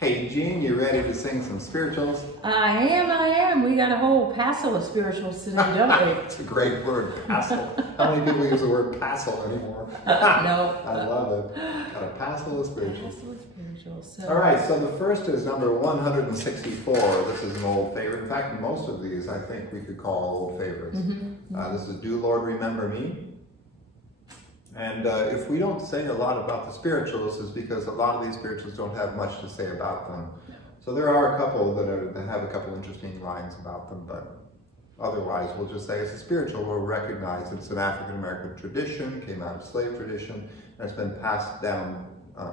Hey, Jean, you ready to sing some spirituals? I am. We got a whole passel of spirituals today, don't we? It's a great word, passel. How many people use the word passel anymore? No. I love it. Got a passel of spirituals. Passel of spirituals. So. All right, so the first is number 164. This is an old favorite. In fact, most of these I think we could call old favorites. This is Do Lord Remember Me. And if we don't say a lot about the spirituals, is because a lot of these spirituals don't have much to say about them. So there are a couple that have a couple interesting lines about them, but otherwise we'll just say it's a spiritual. We'll recognize it's an African-American tradition, came out of slave tradition, and it's been passed down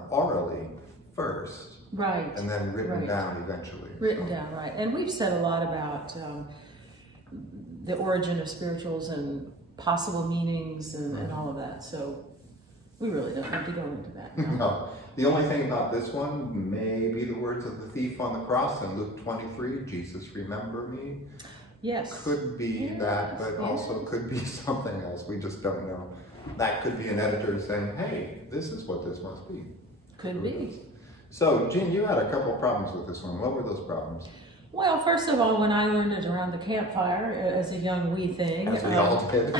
orally first. Right. And then written down eventually. Written down, right. And we've said a lot about the origin of spirituals and possible meanings and all of that, so we really don't have to go into that. No. The only thing about this one may be the words of the thief on the cross in Luke 23, Jesus, remember me. Yes. Could be that, but also could be something else. We just don't know. That could be an editor saying, hey, this is what this must be. Could be. So, Jean, you had a couple of problems with this one. What were those problems? Well, first of all, when I learned it around the campfire as a young wee thing, as we all did.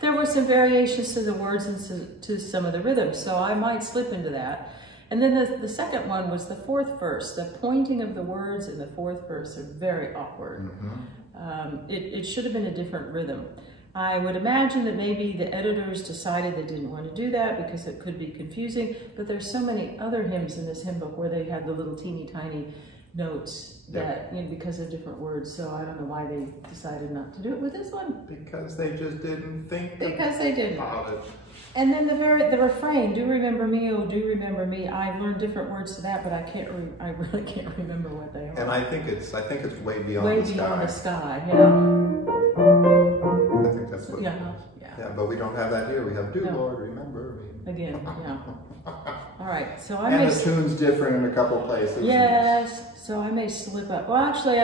there were some variations to the words and to some of the rhythms, so I might slip into that. And then the second one was the fourth verse. The pointing of the words in the fourth verse are very awkward. It should have been a different rhythm. I would imagine that maybe the editors decided they didn't want to do that because it could be confusing, but there's so many other hymns in this hymn book where they had the little teeny tiny notes that, you know, because of different words, so I don't know why they decided not to do it with this one. Because they just didn't think because they didn't. About it. And then the refrain, do remember me, oh do remember me. I've learned different words to that, but I really can't remember what they are. And I think it's way beyond way the sky. beyond the sky, I think that's what. Yeah, but we don't have that here. We have Do Lord Remember Me. Again, All right, so and the tune's different in a couple places. Yes, so I may slip up. Well, actually,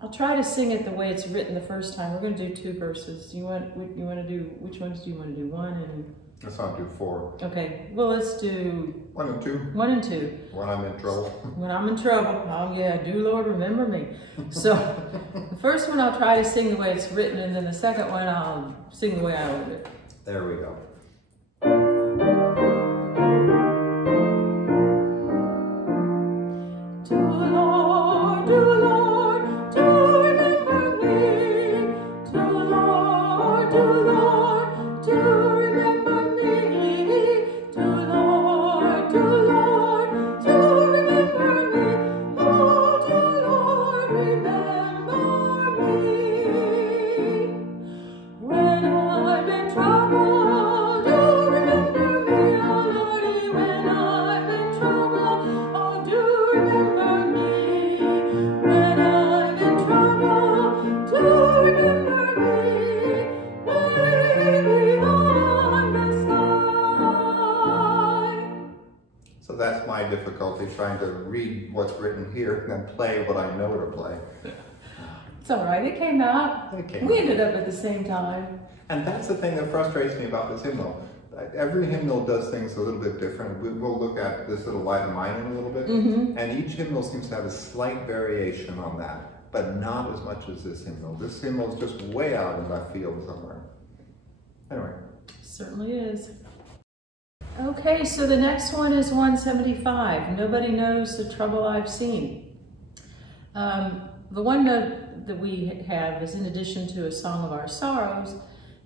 I'll try to sing it the way it's written the first time. We're going to do 2 verses. You want to do, which ones do you want to do? 1 and... Let's not do 4. Okay, well, let's do... 1 and 2. 1 and 2. When I'm in trouble. When I'm in trouble. Oh yeah, do Lord remember me. So, the first one I'll try to sing the way it's written, and then the second one I'll sing the way I learned it. There we go. That's my difficulty, trying to read what's written here and then play what I know to play. It's all right, it came out. We ended up at the same time. And that's the thing that frustrates me about this hymnal. Every hymnal does things a little bit different. We'll look at this little Light of Mine in a little bit. And each hymnal seems to have a slight variation on that, but not as much as this hymnal. This hymnal is just way out in left field somewhere. Anyway. Certainly is. Okay, so the next one is 175. Nobody knows the trouble I've seen. The one note that we have is, in addition to a song of our sorrows,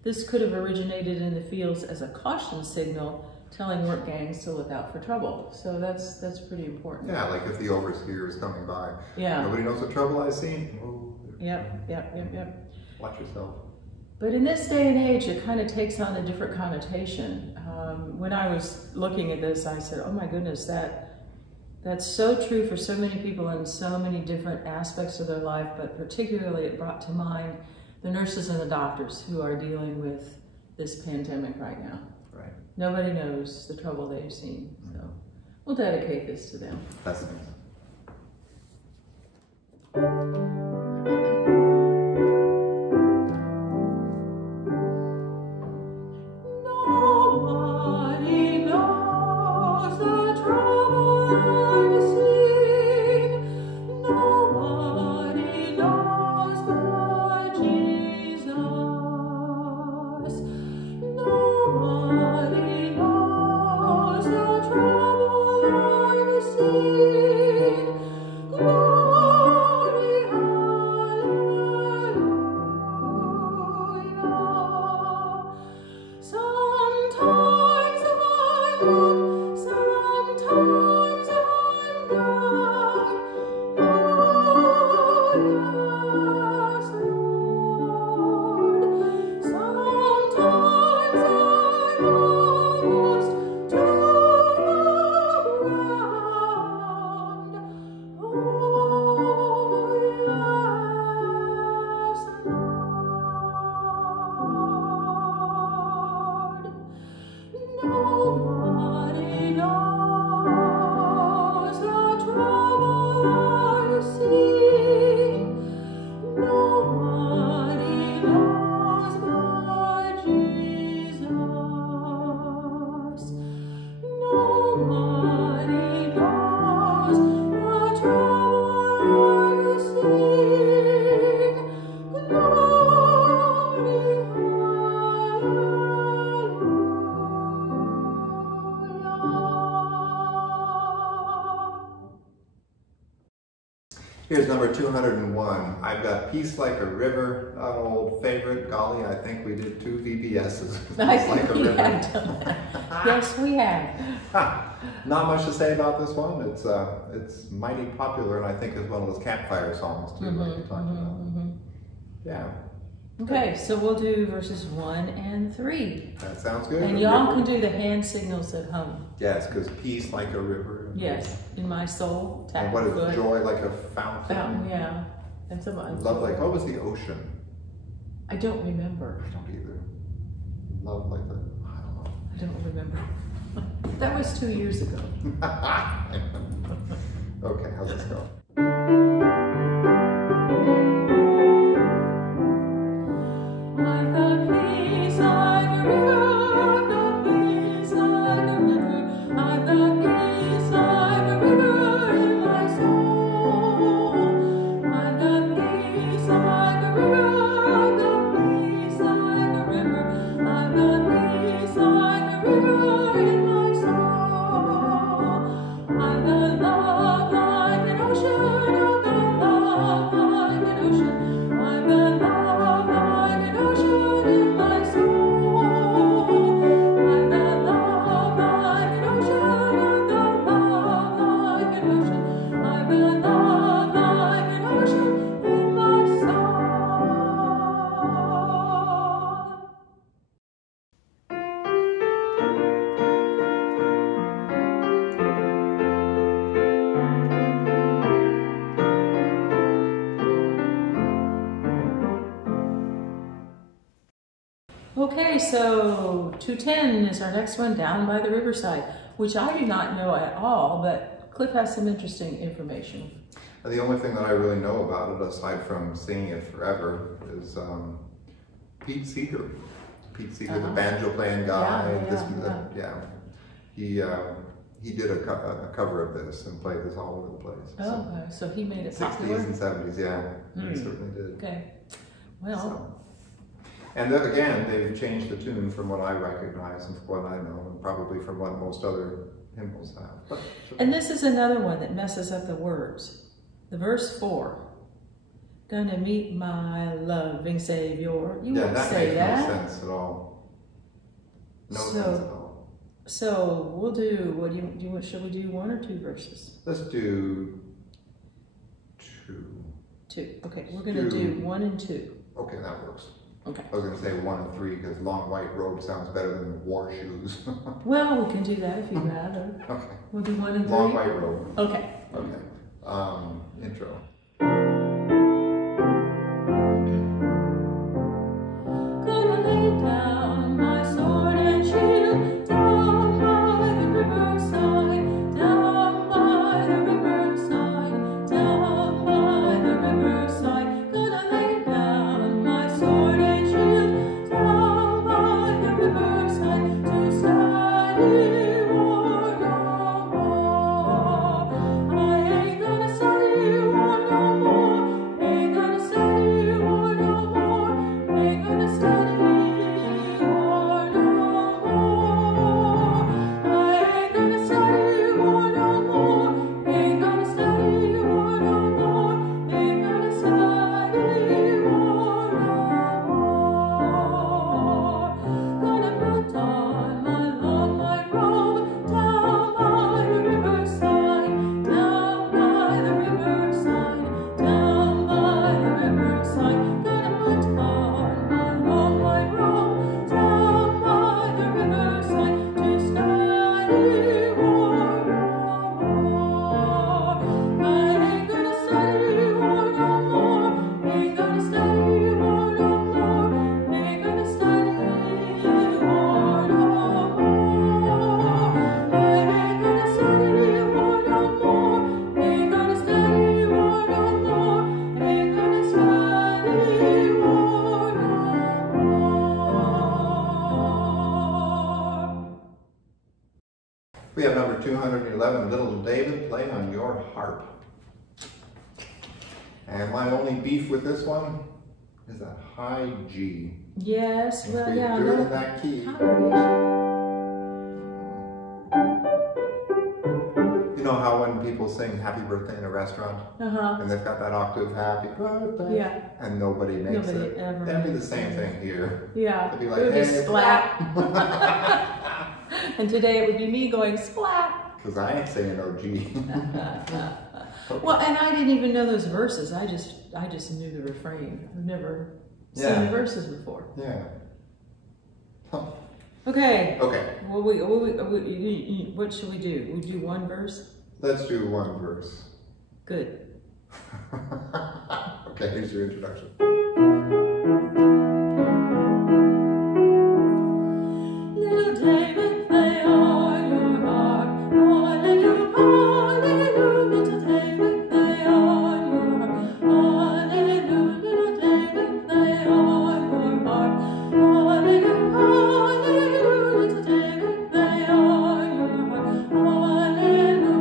this could have originated in the fields as a caution signal telling work gangs to look out for trouble. So that's pretty important. Yeah, like if the overseer is coming by. Yeah. Nobody knows the trouble I've seen. Oh, Yep. Watch yourself. But in this day and age, it kind of takes on a different connotation. When I was looking at this, I said, oh my goodness, that's so true for so many people in so many different aspects of their life, but particularly it brought to mind the nurses and the doctors who are dealing with this pandemic right now. Right. Nobody knows the trouble they've seen. So we'll dedicate this to them. That's nice. Nobody knows the trouble Here's number 201. I've got Peace Like a River, an old favorite. Golly, I think we did 2 VBSs. I think we have done that. Yes, we have. Not much to say about this one. It's mighty popular, and I think it's one of those campfire songs too, like you talked about. Yeah. Okay, so we'll do verses 1 and 3. That sounds good. And y'all can do the hand signals at home. Yes, because peace like a river. Yes, in my soul, tap And what is foot. joy like a fountain? Fountain, yeah. And some Love like, what was the ocean? I don't remember. I don't either. Love like the, I don't know. I don't remember. That was 2 years ago. Okay, how's this go? I've got peace like a river, I've got peace like a river, I've got peace like a river in my soul. I've got peace like a river, I've got peace like a river, I've got peace like a river in my soul. I've got love like an ocean, I've got love like an ocean, I've got love like an ocean in my soul. I've got love like an ocean, I've got love like an ocean, I've got love like an ocean in my soul. Okay, so 210 is our next one, Down by the Riverside, which I do not know at all, but Cliff has some interesting information. The only thing that I really know about it, aside from singing it forever, is Pete Seeger. Pete Seeger, the banjo playing guy. He did a cover of this and played this all over the place. Oh, so he made it 60s popular? and 70s, yeah. He certainly did. Okay, well. So. And then again, they've changed the tune from what I recognize and from what I know, and probably from what most other hymnals have. But, And this is another one that messes up the words. The verse 4, gonna meet my loving Savior. You won't say that. That makes no sense at all. No sense at all. So we'll do, what do you should we do 1 or 2 verses? Let's do 2. 2, okay, we're gonna do 1 and 2. Okay, that works. Okay. I was going to say 1 and 3 because long white robe sounds better than war shoes. Well, we can do that if you'd rather. Okay. We'll do 1 and 3? Long white robe. Okay. Okay. Intro. Gonna lay down my sword and shield down by the riverside, down by the riverside, down by the riverside. Gonna lay down my sword and shield down by the riverside to study war no more. I ain't gonna study war no more. Ain't gonna study war no more. Ain't gonna study war no more. I ain't gonna study war no more. Ain't gonna study war no more. Ain't gonna study war no more. Gonna put on my long white robe down by the riverside, down by the riverside, down by the riverside. Gonna put on my long white robe down by the riverside to study war no more. I ain't gonna study war no more. Ain't gonna study war no more. Ain't gonna study war no more. I ain't gonna study war no more. Ain't gonna study war no more. Ain't gonna study war no more. We have number 211, Little David, Play on Your Harp. And my only beef with this one is that high G. Yes, If well, we yeah. do it in that key, Congregation. you know how when people sing happy birthday in a restaurant and they've got that octave happy birthday and nobody makes it? That'd be the same thing here. Yeah. It'd be like, it would be hey, splat. And today it would be me going splat. Because I ain't saying no G. Well, and I didn't even know those verses. I just knew the refrain. I've never seen the verses before. Yeah. Huh. Okay. Okay. Well, what should we do? We do one verse? Let's do one verse. Good. Okay, here's your introduction. Little David, play on your harp. Hallelujah, hallelujah. Little David, play on your harp. Hallelujah, little David, play on your harp. Hallelujah, hallelujah. Little David, play on your harp. Hallelujah.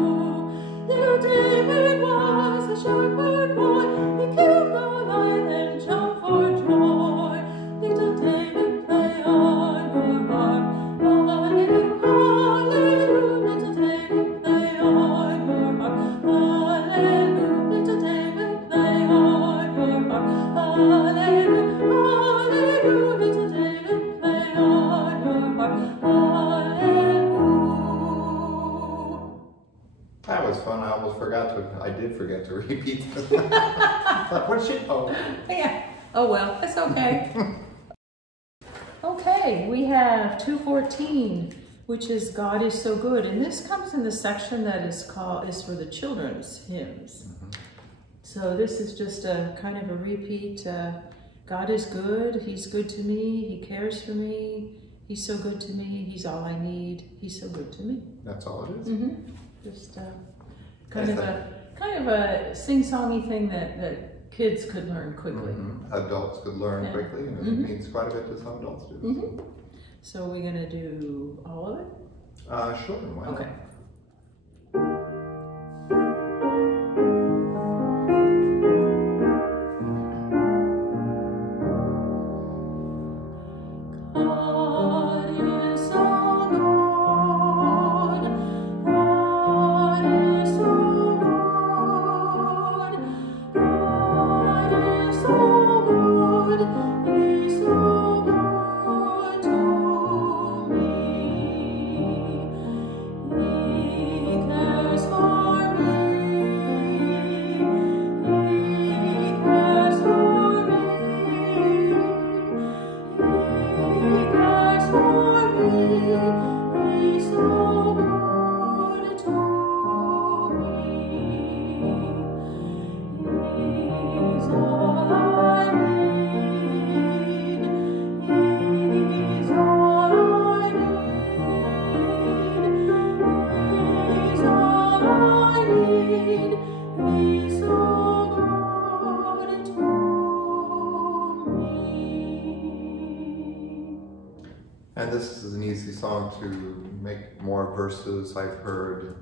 Little David was a shepherd boy. He killed Goliath and jumped for joy. Little David, play on your harp. Hallelujah, hallelujah. Little David, play on your harp. Hallelujah. Little David, play on your harp. Hallelujah, hallelujah. Little David, play on your harp. Hallelujah. That was fun. I did forget to repeat this. What shit? Oh. Yeah. Oh well, it's okay. Okay, we have 214, which is God is so good, and this comes in the section that is for the children's hymns. So this is just a kind of a repeat. God is good. He's good to me. He cares for me. He's so good to me. He's all I need. He's so good to me. That's all it is? Just kind of a sing-songy thing that kids could learn quickly. Adults could learn quickly, and it means quite a bit to some adults too. So we're gonna do all of it? Sure, why not? Okay. God is so good. God is so good. God is so good. He's so good to me. He cares for me. He cares for me. He cares for me. He's so good to me. He's all I need. He's all I need. He's all I need. He's so good to me. And this is an easy song to make more verses. I've heard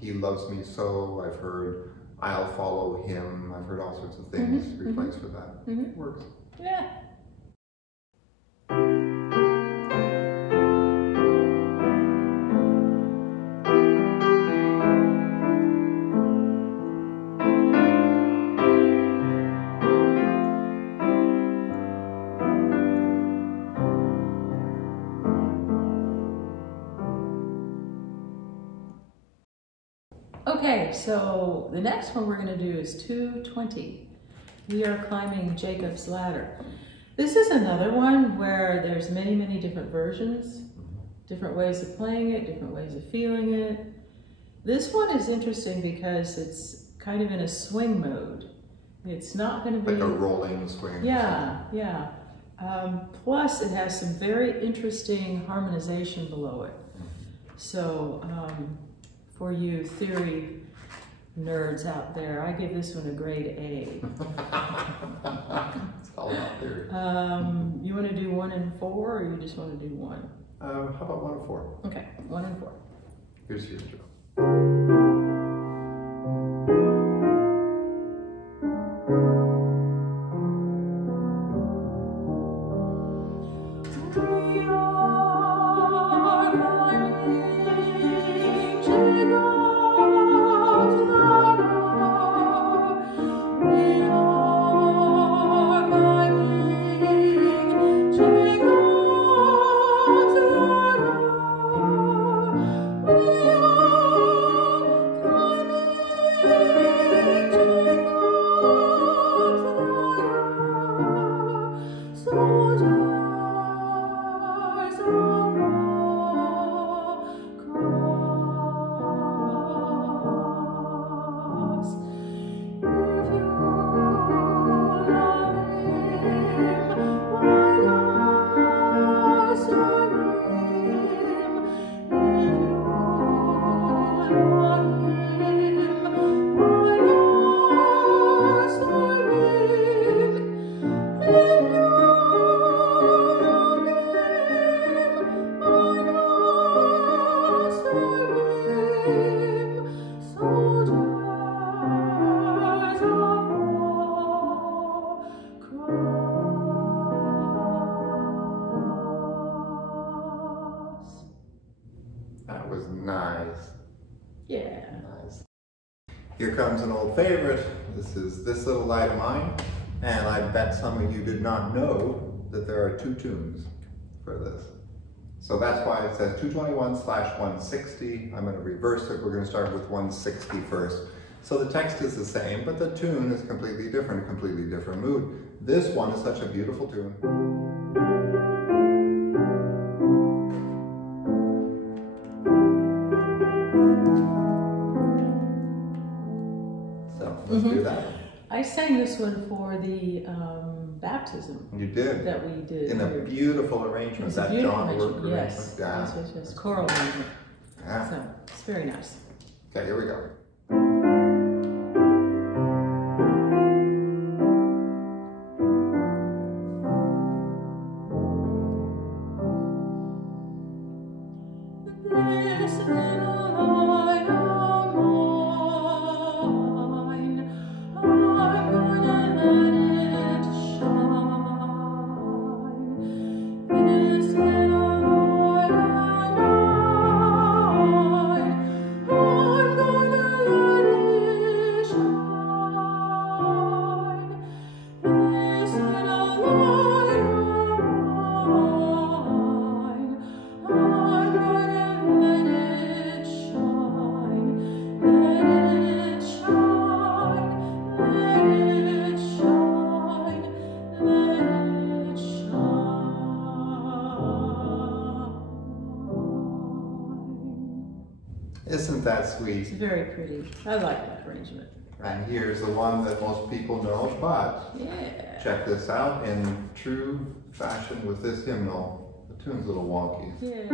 He Loves Me So. I've heard I'll Follow Him. I've heard all sorts of things replaced with that. It works. Yeah. Okay, so the next one we're going to do is 220. We are climbing Jacob's ladder. This is another one where there's many, many different versions, different ways of playing it, different ways of feeling it. This one is interesting because it's kind of in a swing mode. It's not going to be... Like a rolling swing. Yeah, yeah. Plus it has some very interesting harmonization below it. So, for you theory nerds out there, I give this one a grade A. It's all about theory. You want to do 1 and 4, or you just want to do 1? How about 1 and 4? Okay, 1 and 4. Here's your intro. We are climbing Jacob's Here comes an old favorite. This is This Little Light of Mine. And I bet some of you did not know that there are 2 tunes for this. So that's why it says 221/160. I'm going to reverse it. We're going to start with 160 first. So the text is the same, but the tune is completely different, completely different mood. This one is such a beautiful tune. So let's do that. I sang this one for the baptism. You did. That we did. In a beautiful arrangement, that John work arrangement. Yes, yes, choral arrangement. Yeah. So it's very nice. Okay, here we go. This little light of mine, I'm gonna let it shine. This little light of mine, I'm gonna let it shine. This little light of mine, I'm gonna let it shine, let it shine, let it shine, let it shine. Isn't that sweet? It's very pretty. I like that arrangement. And here's the one that most people know, but Yeah. check this out. In true fashion with this hymnal, the tune's a little wonky. Yes.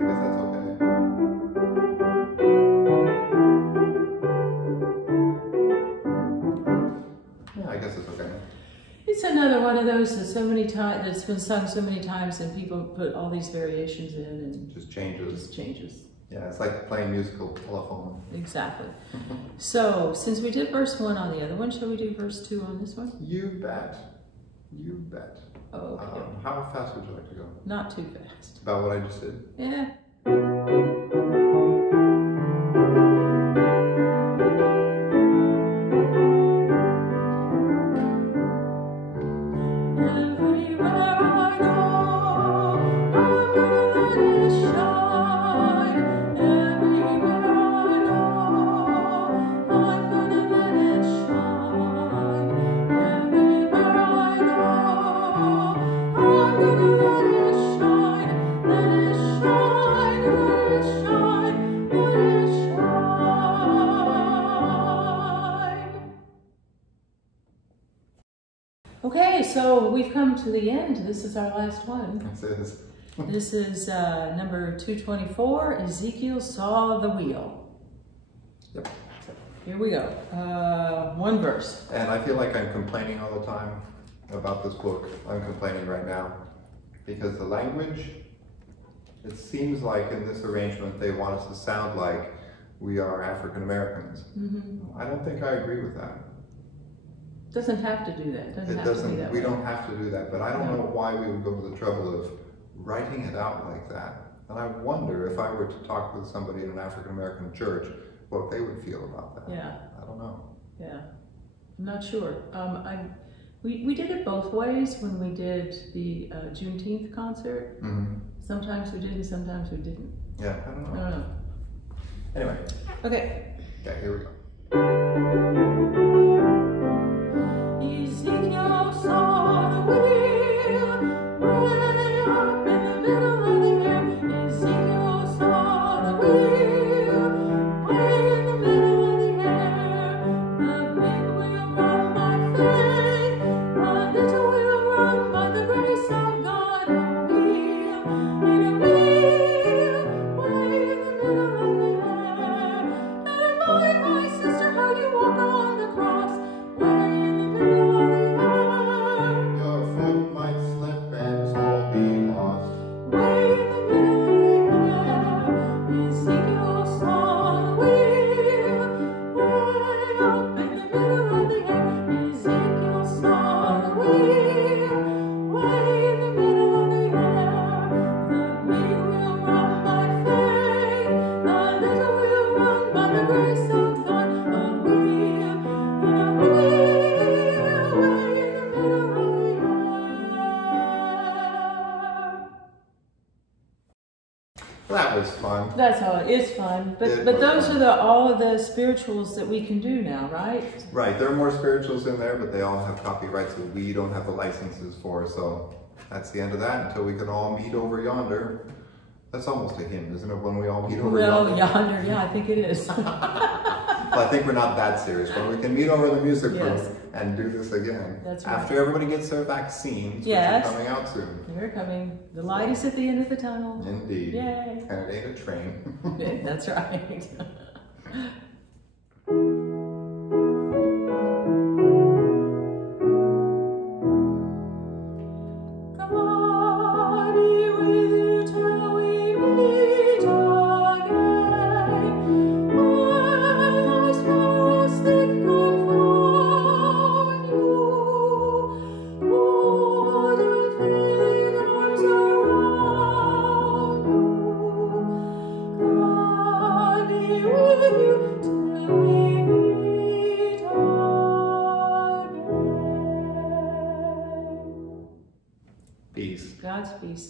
I guess that's okay. Yeah, I guess it's okay. It's another one of those that so many times that's been sung so many times, and people put all these variations in, and Just changes. just changes. Yeah, it's like playing musical telephone. Exactly. So since we did verse 1 on the other one, shall we do verse 2 on this one? You bet. You bet. Oh, okay. How fast would you like to go? Not too fast. About what I just did? Yeah. Everywhere I go, I'm gonna let it shine. Everywhere I go, I'm gonna let it shine. Everywhere I go, I'm gonna let it shine. Let it shine, let it shine, let it shine. Okay, so we've come to the end. This is our last one. That's it. This is number 224. Ezekiel saw the wheel. Yep. Here we go. One verse. And I feel like I'm complaining all the time about this book. I'm complaining right now because the language, it seems like in this arrangement they want us to sound like we are African Americans. Mm-hmm. I don't think I agree with that. Doesn't have to do that. Doesn't have to be that We way. don't have to do that, but I don't know why we would go to the trouble of writing it out like that. And I wonder if I were to talk with somebody in an African American church, what they would feel about that. Yeah. I don't know. Yeah. I'm not sure. We did it both ways when we did the Juneteenth concert. Mm-hmm. Sometimes we did and sometimes we didn't. Yeah, I don't I know. don't know. Anyway, Okay. okay, here we go. Ezekiel saw the wheel way up in the middle of the air. Ezekiel saw the wheel way in the middle of the air. The big wheel run by faith, the little wheel run by the grace of God. A wheel and a wheel way in the middle of the air. Never mind, my sister, how you walk on the cross. That was fun. That's all. It's fun, It but was those fun. are all of the spirituals that we can do now, right? Right, there are more spirituals in there, but they all have copyrights that we don't have the licenses for, so that's the end of that until we can all meet over yonder. That's almost a hymn, isn't it, when we all meet over Well, yonder? yonder, yeah, I think it is. Well, I think we're not that serious, but we can meet over in the music room Yes. and do this again. That's right. After everybody gets their vaccines, Yes. which are coming out soon. They're coming. The light is at the end of the tunnel. Indeed. Yay. And it ain't a train. That's right. God be with you till we meet again. When life's frost thick confound you, hold your failing arms around you. God be with you till we meet again. Peace. God's peace.